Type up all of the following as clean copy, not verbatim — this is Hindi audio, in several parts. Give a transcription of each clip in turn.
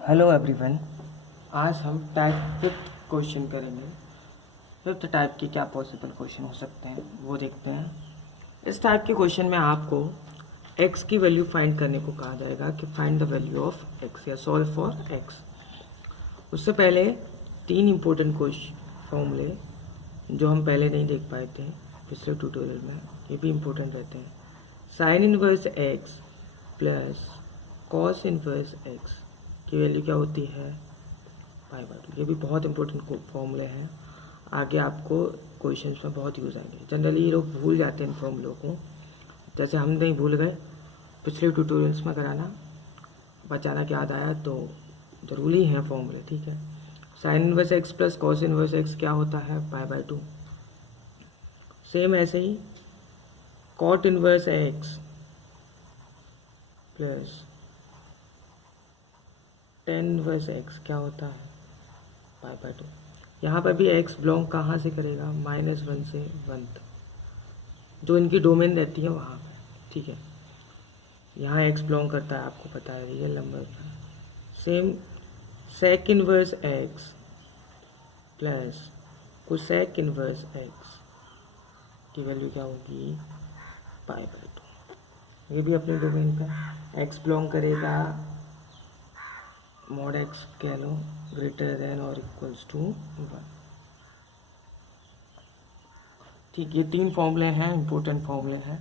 Hello everyone. आज हम टाइप फिफ्थ क्वेश्चन करेंगे। फिफ्थ टाइप के क्या पॉसिबल क्वेश्चन हो सकते हैं वो देखते हैं। इस टाइप के क्वेश्चन में आपको x की वैल्यू फाइंड करने को कहा जाएगा कि find the value of x या सॉल्व फॉर x। उससे पहले तीन इंपॉर्टेंट क्वेश्चन फॉर्मूले जो हम पहले नहीं देख पाए थे पिछले ट्यूटोरियल में, ये भी इम्पोर्टेंट रहते हैं। Sine inverse x plus cos inverse x की वैल्यू क्या होती है, पाई बाय 2। ये भी बहुत इंपॉर्टेंट फॉर्मूले हैं, आगे आपको क्वेश्चंस में बहुत यूज़ आएंगे। जनरली ये लोग भूल जाते हैं इन फॉर्मूलों को, जैसे हम नहीं भूल गए पिछले ट्यूटोरियल्स में कराना। अचानक याद आया तो ज़रूरी है फॉर्मूले, ठीक है। Sine inverse x plus cos inverse x क्या होता है, पाई बाय 2। सेम ऐसे ही cot inverse x plus tan inverse x क्या होता है, पाई बाय 2। यहाँ पर भी एक्स बिलोंग कहाँ से करेगा, -1 से 1 तक, जो इनकी डोमेन रहती है वहाँ पे, ठीक है। यहाँ एक्स बिलोंग करता है, आपको पता है, real number. Same sec inverse x plus cosec inverse x की वैल्यू क्या होगी, पाई बाय 2। ये भी अपनी डोमेन पे एक्स बिलोंग करेगा mod x कह लो ग्रेटर देन और इक्वल्स टू 1। ठीक, ये तीन फॉर्मूले हैं, इंपॉर्टेंट फॉर्मूले हैं।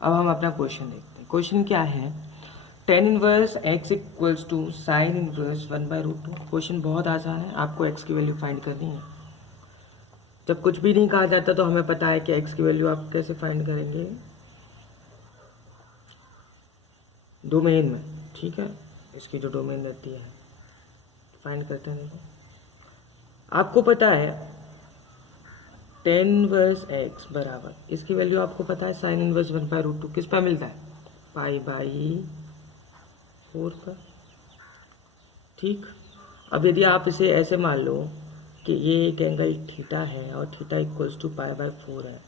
अब हम अपना क्वेश्चन देखते हैं। क्वेश्चन क्या है, tan inverse x equals to sine inverse 1/√2। Question बहुत आसान है, आपको x की वैल्यू फाइंड करनी है। जब कुछ भी नहीं कहा जाता तो हमें पता है कि x की वैल्यू आप कैसे फाइंड करेंगे, डोमेन में, ठीक है। इसकी जो डोमेन रहती है फाइंड करते हैं। देखो आपको पता है टेन इनवर्स एक्स बराबर, इसकी वैल्यू आपको पता है साइन इनवर्स 1/√2 किस पर मिलता है, पाई बाई 4 पर, ठीक। अब यदि आप इसे ऐसे मान लो कि ये एक एंगल थीटा है और theta equals to pi by 4 है,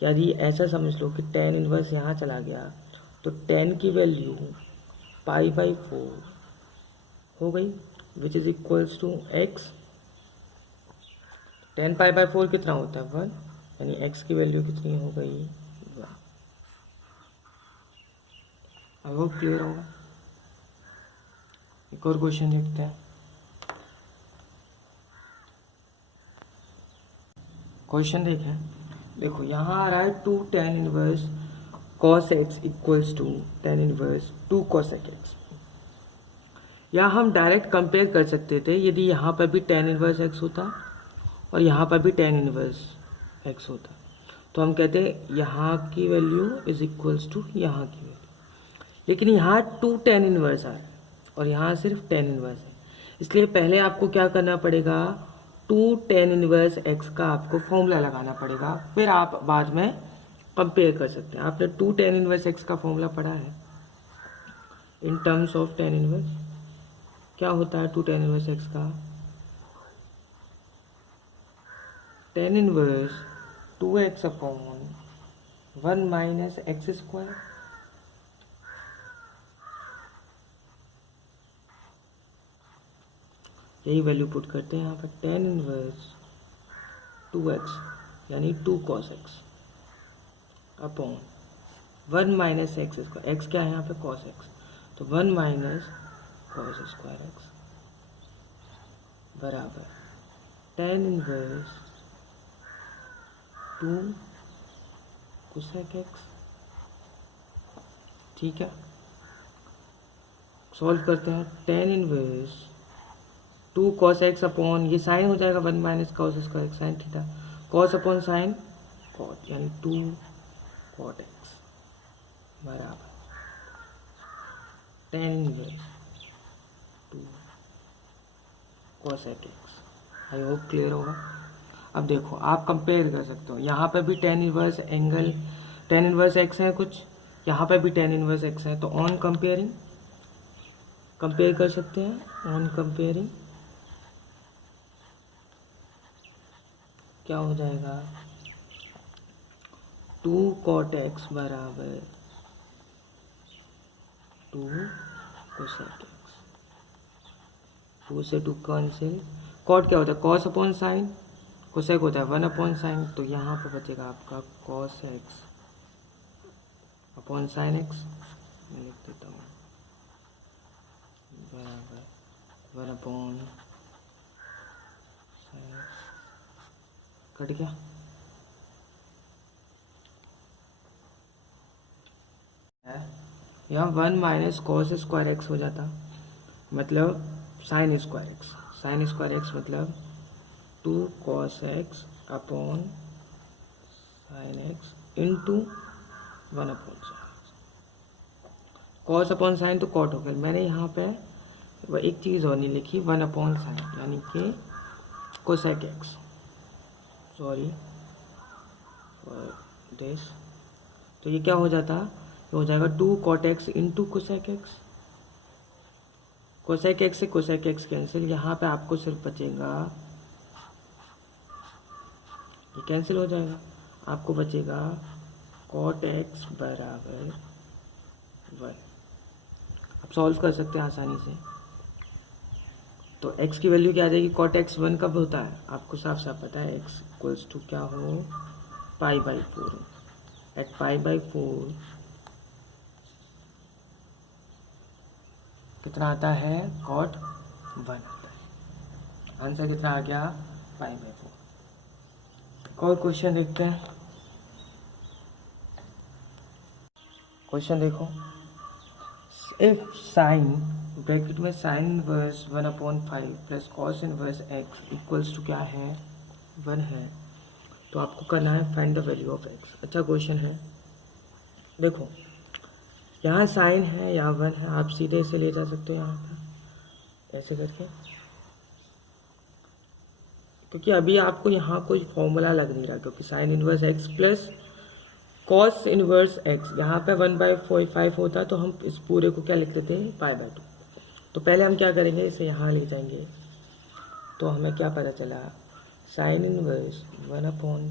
यदि ऐसा समझ लो कि टेन इनवर्स यहाँ चला गया तो टेन की वैल्यू पाई बाई 4 हो गई, which is equals to x. 10 pi by 4 कितना होता है, 1, यानी x की वैल्यू कितनी हो गई, 1। आई होप क्लियर होगा। एक और क्वेश्चन देखते हैं। क्वेश्चन देखें, देखो यहाँ आ रहा है 2 tan inverse cos x equals to tan inverse 2 cos x। या हम डायरेक्ट कंपेयर कर सकते थे, यदि यहाँ पर भी tan इनवर्स x होता और यहाँ पर भी tan इनवर्स x होता तो हम कहते हैं यहाँ की वैल्यू इज इक्वल्स टू यहाँ की वैल्यू। लेकिन यहाँ 2 tan इनवर्स आ रहा है और यहाँ सिर्फ tan इनवर्स है, इसलिए पहले आपको क्या करना पड़ेगा, 2 tan इनवर्स x का आपको फॉर्मूला लगाना पड़ेगा, फिर आप बाद में कंपेयर कर सकते हैं। आपने 2 tan इनवर्स x का फॉर्मूला पढ़ा है in terms of tan inverse. क्या होता है 2 tan इनवर्स x का, tan inverse 2x upon 1 minus x square. यही वैल्यू पुट करते हैं यहाँ पर, tan इनवर्स 2x यानी 2 cos x upon 1 minus x square. x क्या है यहाँ पे, cos x, तो 1 माइनस cos स्क्वायर x बराबर tan इनवर्स 2 cosec x। ठीक है, सॉल्व करते हैं। tan inverse 2 cos x upon, ये साइन हो जाएगा 1 minus cos square x, sine theta, cos upon sine cot, यानी 2 cot x बराबर tan इनवर्स 2 cosec x। आई होप क्लियर होगा। अब देखो आप कंपेयर कर सकते हो, यहाँ पर भी tan inverse angle tan inverse x है कुछ, यहाँ पर भी tan इनवर्स x है, तो ऑन कंपेयरिंग कंपेयर कर सकते हैं। ऑन कंपेयरिंग क्या हो जाएगा, 2 cot x बराबर 2 cosec x। 2 से 2 कैंसिल। कॉट क्या होता है? Cos upon sine. कोसेक होता है 1 अपॉन साइन। तो यहाँ पे बचेगा आपका cos x upon sine x. मैं लिख देता हूँ बराबर 1 अपॉन साइन एक्स। कट गया। यहाँ 1 माइनस कॉस स्क्वायर एक्स हो जाता, मतलब sine square x. Sine square x मतलब 2 cos x upon sine x into 1 upon sine. Cos upon sine तो कॉट हो गया। मैंने यहाँ पे वह एक चीज़ और नहीं लिखी, 1 अपॉन साइन यानी कि cosec x. Sorry for this. तो ये क्या हो जाता? ये हो जाएगा 2 cot x into cosec x. Cosec x से कोसेक एक्स कैंसिल। यहाँ पे आपको सिर्फ बचेगा, ये कैंसिल हो जाएगा, आपको बचेगा कॉट एक्स बराबर 1। आप सॉल्व कर सकते हैं आसानी से। तो x की वैल्यू क्या आ जाएगी? कॉट एक्स 1 कब होता है? आपको साफ साफ पता है x इक्वल्स टू क्या हो? π/4। एट π/4 कितना आता है? कॉट 1 आता है। आंसर कितना आ गया? π/4। एक और क्वेश्चन देखते हैं। क्वेश्चन देखो, इफ साइन ब्रैकेट में sine inverse 1/5 plus cos inverse x equals to क्या है? 1 है। तो आपको करना है find the value of x. अच्छा क्वेश्चन है। देखो यहाँ साइन है, यहाँ 1 है, आप सीधे इसे ले जा सकते हो यहाँ पर ऐसे करके, क्योंकि अभी आपको यहाँ कोई फॉर्मूला लग नहीं रहा, क्योंकि sign inverse x plus cos inverse x यहाँ पे 1/5 होता, तो हम इस पूरे को क्या लिख देते हैं? π/2। तो पहले हम क्या करेंगे, इसे यहाँ ले जाएंगे। तो हमें क्या पता चला? Sign inverse 1/5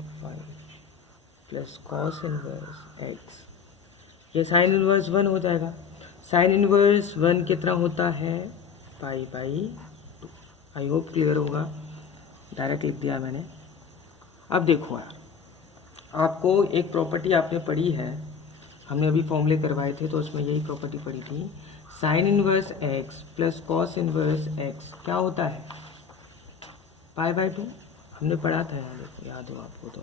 plus cos inverse x, ये साइन इनवर्स 1 हो जाएगा। साइन इनवर्स 1 कितना होता है? π/2। आई होप क्लियर होगा। डायरेक्ट लिख दिया मैंने। अब देखो यार, आपको एक प्रॉपर्टी आपने पढ़ी है, हमने अभी फॉर्मूले करवाए थे तो उसमें यही प्रॉपर्टी पढ़ी थी। Sign inverse x plus cos inverse x क्या होता है? π/2। हमने पढ़ा था यार, देखो याद हो आपको तो।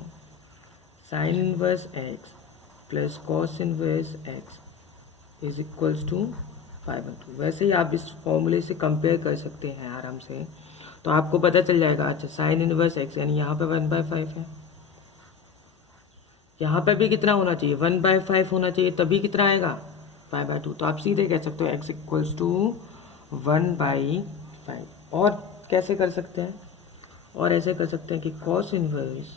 Sine inverse x plus cos inverse x is equals to π/2। वैसे ही आप इस फॉर्मूले से कंपेयर कर सकते हैं आराम से, तो आपको पता चल जाएगा। अच्छा साइन इनवर्स एक्स यानी यहाँ पे 1/5 है, यहाँ पे भी कितना होना चाहिए? 1/5 होना चाहिए, तभी कितना आएगा? π/2। तो आप सीधे कह सकते हो x इक्वल्स टू 1/5। और कैसे कर सकते हैं? और ऐसे कर सकते हैं कि कॉस इनवर्स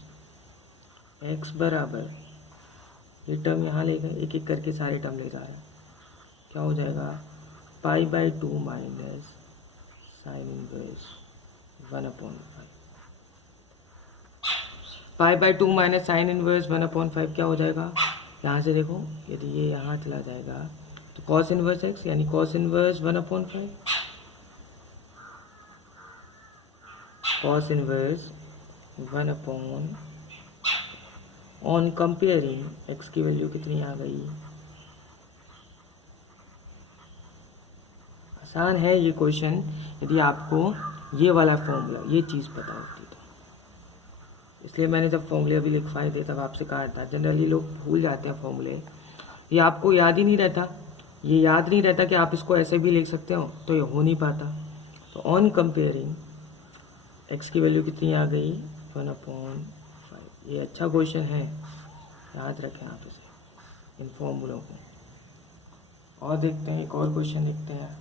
x बराबर, ये टर्म यहाँ ले गए, एक एक करके सारे टर्म ले जा रहे हैं, क्या हो जाएगा? π/2 minus sine inverse 1/5। π/2 minus sine inverse 1/5 क्या हो जाएगा? यहाँ से देखो, यदि ये यहाँ चला जाएगा तो कॉस इनवर्स एक्स यानी cos inverse 1/5, cos inverse 1/, on comparing x की वैल्यू कितनी आ गई? आसान है ये क्वेश्चन, यदि आपको ये वाला फॉर्मूला, ये चीज़ पता होती तो। इसलिए मैंने जब फॉर्मूले अभी लिखवाए थे तब आपसे कहा था, जनरली लोग भूल जाते हैं फॉर्मूले, ये आपको याद ही नहीं रहता, ये याद नहीं रहता कि आप इसको ऐसे भी लिख सकते हो, तो ये हो नहीं पाता। तो ऑन कंपेयरिंग एक्स की वैल्यू कितनी आ गई? 1/5। ये अच्छा क्वेश्चन है, याद रखें आप इसे, इन फॉर्मूलों को। और देखते हैं, एक और क्वेश्चन देखते हैं।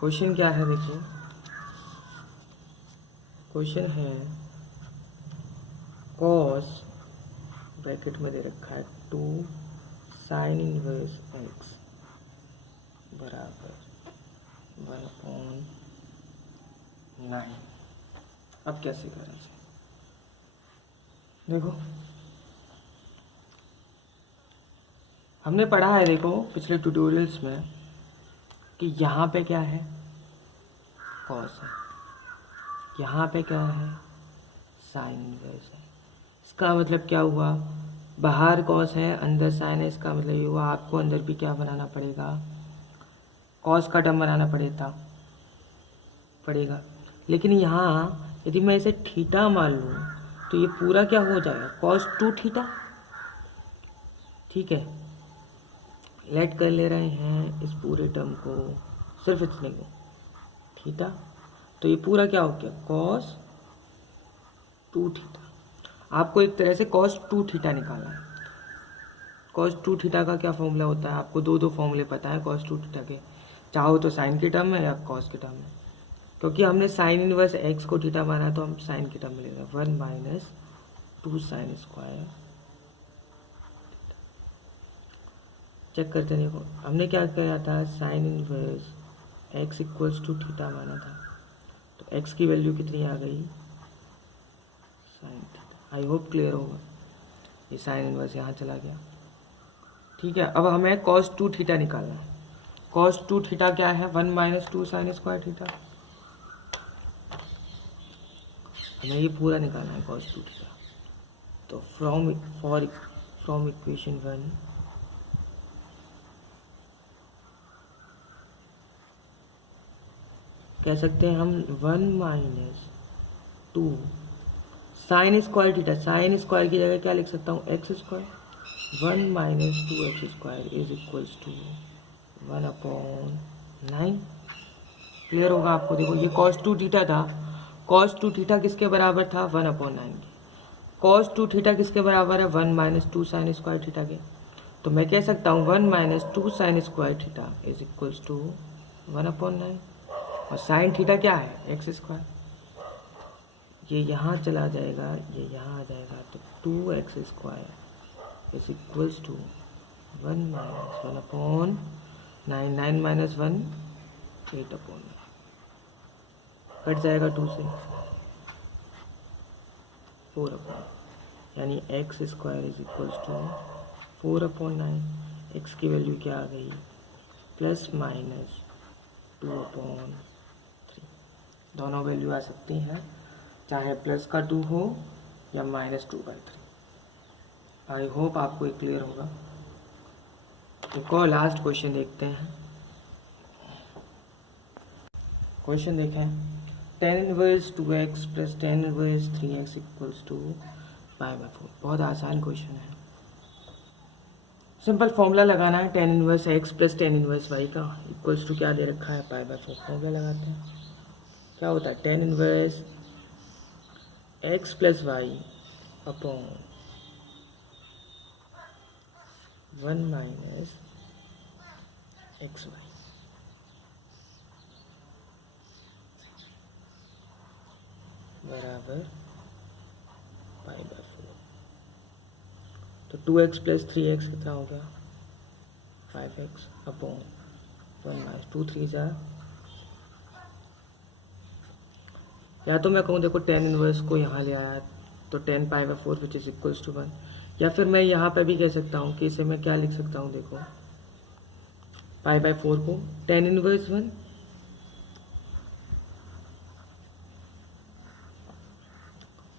क्वेश्चन क्या है देखिए, क्वेश्चन है कॉस ब्रैकेट में दे रखा है 2 साइन इनवर्स एक्स बराबर 1/9। अब कैसे करें इसे? देखो हमने पढ़ा है, देखो पिछले ट्यूटोरियल्स में, कि यहाँ पे क्या है? कॉस है, यहाँ पे क्या है साइन इनवर्स है। इसका मतलब क्या हुआ, बाहर कॉस है अंदर साइन है, इसका मतलब ये हुआ आपको अंदर भी क्या बनाना पड़ेगा, कॉस का टर्म बनाना पड़ेगा। लेकिन यहाँ यदि मैं इसे थीटा मान लूँ तो ये पूरा क्या हो जाएगा कॉस 2 थीटा। ठीक है, लेट कर ले रहे हैं इस पूरे टर्म को, सिर्फ इतने को थीटा, तो ये पूरा क्या हो गया कॉस 2 थीटा। आपको एक तरह से कॉस 2 थीटा निकालना है। कॉस 2 थीटा का क्या फॉर्मूला होता है, आपको दो फॉर्मूले पता है कॉस 2 थीटा के, चाहो तो साइन के टर्म में या कॉस के टर्म में। क्योंकि हमने साइन इनवर्स एक्स को थीटा माना तो हम साइन के टर्म में लेंगे 1 माइनस 2 साइन स्क्वायर। चेक करते देखो, हमने क्या किया था, sine inverse x equals to theta माना था, तो एक्स की वैल्यू कितनी आ गई sine theta. I hope clear होगा, ये साइन इनवर्स यहाँ चला गया। ठीक है, अब हमें कॉस 2 थीटा निकालना है। कॉस 2 थीटा क्या है 1 माइनस 2 साइन स्क्वायर थीटा, हमें ये पूरा निकालना है कॉस 2 थीटा। तो फ्रॉम इक्वेशन 1 कह सकते हैं हम 1 minus 2 sine square theta, sine square की जगह क्या लिख सकता हूँ x square, 1 minus 2 x square is equals to 1/9। Clear होगा आपको। देखो ये cos 2 थीटा था, cos 2 थीटा किसके बराबर था 1/9 के, cos 2 थीटा किसके बराबर है 1 माइनस 2 साइन स्क्वायर थीटा के। तो मैं कह सकता हूँ 1 minus 2 sine square theta is equals to 1/9। और साइन थीटा क्या है एक्स स्क्वायर, ये यहाँ चला जाएगा ये यहाँ आ जाएगा, तो 2x square is equals to 1 minus 1/9, 9 minus 1 8/9, cut जाएगा 2 से 4/9, यानी x square is equals to 4/9। X की वैल्यू क्या आ गई प्लस माइनस 2/3, दोनों वैल्यू आ सकती हैं, चाहे प्लस का 2 हो या माइनस 2/3। आई होप आपको ये क्लियर होगा। एक और लास्ट क्वेश्चन देखते हैं। क्वेश्चन देखें, tan inverse 2x plus tan inverse 3x equals to π/4। बहुत आसान क्वेश्चन है, सिंपल फॉर्मूला लगाना है, tan inverse x plus tan inverse y का इक्वल्स टू क्या दे रखा है π/4। फॉर्मूला लगाते हैं, क्या होता है tan inverse x plus y upon 1 minus x y बराबर π/4। तो 2x प्लस 3x कितना हो गया 5x अपॉन 1 माइनस 2 3 जा, या तो मैं कहूँ देखो tan इनवर्स को यहाँ ले आया तो tan π/4 which is equals to 1, या फिर मैं यहाँ पे भी कह सकता हूँ कि इसे मैं क्या लिख सकता हूँ, देखो π/4 को tan इनवर्स 1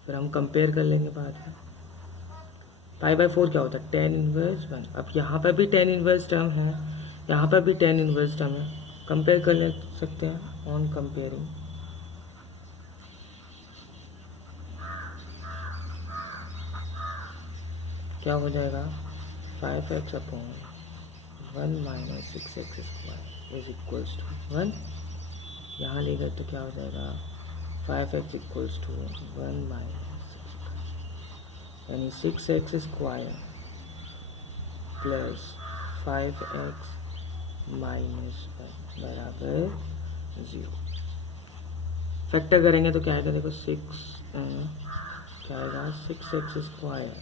फिर हम कंपेयर कर लेंगे बाद में। π/4 क्या होता है tan इनवर्स 1। अब यहाँ पर भी tan इनवर्स टर्म है, यहाँ पर भी tan इनवर्स टर्म है, कंपेयर कर ले सकते हैं ऑन कंपेयरिंग। क्या हो जाएगा 5x upon 1 minus 6x square is equals to 1। यहाँ ले गए तो क्या हो जाएगा 5x इक्वल्स टू 1 माइनस 6, यानी 6x square plus 5x minus 1 बराबर 0। फैक्टर करेंगे तो क्या आएगा, देखो 6 क्या आएगा 6x square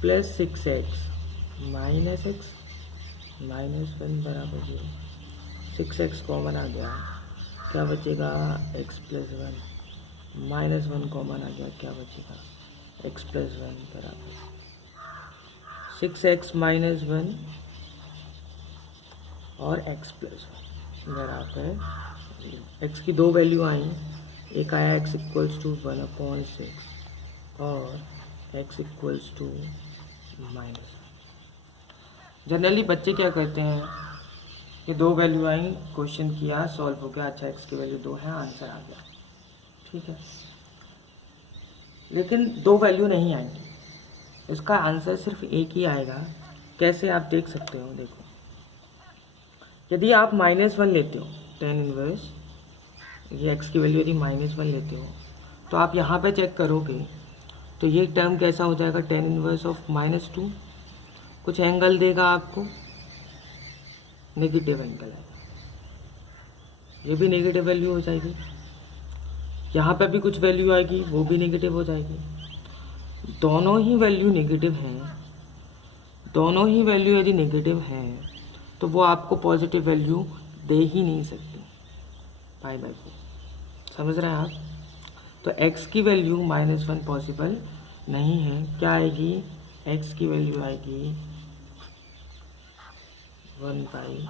plus 6x minus x minus 1 बराबर 0। 6x कॉमन आ गया, क्या बचेगा x प्लस 1, माइनस 1 कॉमन आ गया, क्या बचेगा x प्लस 1 बराबर 6x माइनस 1 और x प्लस 1। बराबर एक्स की दो वैल्यू आई, एक आया एक्स इक्वल्स टू 1/6 और x equals to minus. Generally बच्चे क्या करते हैं कि दो वैल्यू आई, क्वेश्चन किया, सॉल्व हो गया, अच्छा एक्स की वैल्यू 2 है, आंसर आ गया, ठीक है। लेकिन दो वैल्यू नहीं आएंगी, इसका आंसर सिर्फ एक ही आएगा। कैसे आप देख सकते हो, देखो, यदि आप -1 लेते हो, tan इनवर्स, ये एक्स की वैल्यू यदि -1 लेते हो, तो आप यहाँ पे चेक करोगे तो ये टर्म कैसा हो जाएगा, tan इनवर्स ऑफ -2, कुछ एंगल देगा आपको, नेगेटिव एंगल है, ये भी नेगेटिव वैल्यू हो जाएगी, यहाँ पे भी कुछ वैल्यू आएगी, वो भी नेगेटिव हो जाएगी। दोनों ही वैल्यू नेगेटिव हैं, दोनों ही वैल्यू यदि नेगेटिव हैं तो वो आपको पॉजिटिव वैल्यू दे ही नहीं सकती, π/4। समझ रहे हैं आप? तो x की वैल्यू -1 पॉसिबल नहीं है। क्या आएगी, x की वैल्यू आएगी 1/4।